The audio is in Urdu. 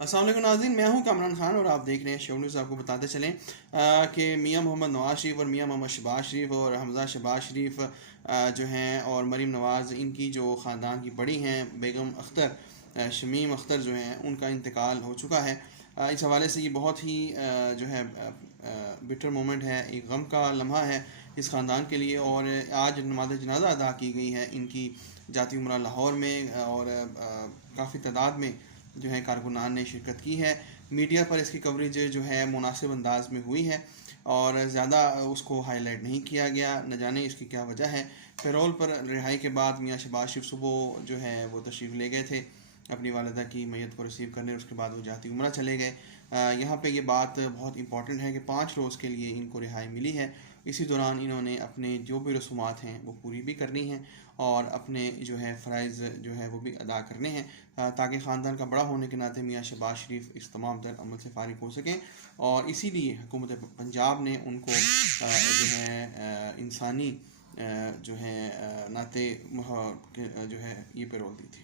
السلام علیکم ناظرین، میں ہوں کامران خان اور آپ دیکھ رہے ہیں شو نیوز۔ آپ کو بتاتے چلیں کہ میاں محمد نواز شریف اور میاں محمد شہباز شریف اور حمزہ شہباز شریف جو ہیں اور مریم نواز، ان کی جو خاندان کی بڑی ہیں بیگم اختر، شمیم اختر جو ہیں، ان کا انتقال ہو چکا ہے۔ اس حوالے سے یہ بہت ہی جو ہے بٹر مومنٹ ہے، ایک غم کا لمحہ ہے اس خاندان کے لیے۔ اور آج نماز جنازہ ادا کی گئی ہے ان کی جاتی عمرہ لاہور میں، اور کافی تعداد میں جو ہے کارکنان نے شرکت کی ہے۔ میڈیا پر اس کی کوریج جو ہے مناسب انداز میں ہوئی ہے اور زیادہ اس کو ہائی لائٹ نہیں کیا گیا، نہ جانے اس کی کیا وجہ ہے۔ پیرول پر رہائی کے بعد میاں شہباز شریف صبح جو ہے وہ تشریف لے گئے تھے اپنی والدہ کی میت کو ریسیو کرنے، اس کے بعد وہ جاتی عمرہ چلے گئے۔ یہاں پہ یہ بات بہت امپورٹنٹ ہے کہ 5 روز کے لیے ان کو رہائی ملی ہے۔ اسی دوران انہوں نے اپنے جو بھی رسومات ہیں وہ پوری بھی کرنی ہیں اور اپنے جو ہے فرائض جو ہے وہ بھی ادا کرنے ہیں، تاکہ خاندان کا بڑا ہونے کے ناطے میاں شہباز شریف اس تمام تر عمل سے فارغ ہو سکیں۔ اور اسی لیے حکومت پنجاب نے ان کو جو ہے انسانی جو ہے ناطے جو ہے یہ پیرول دی تھی۔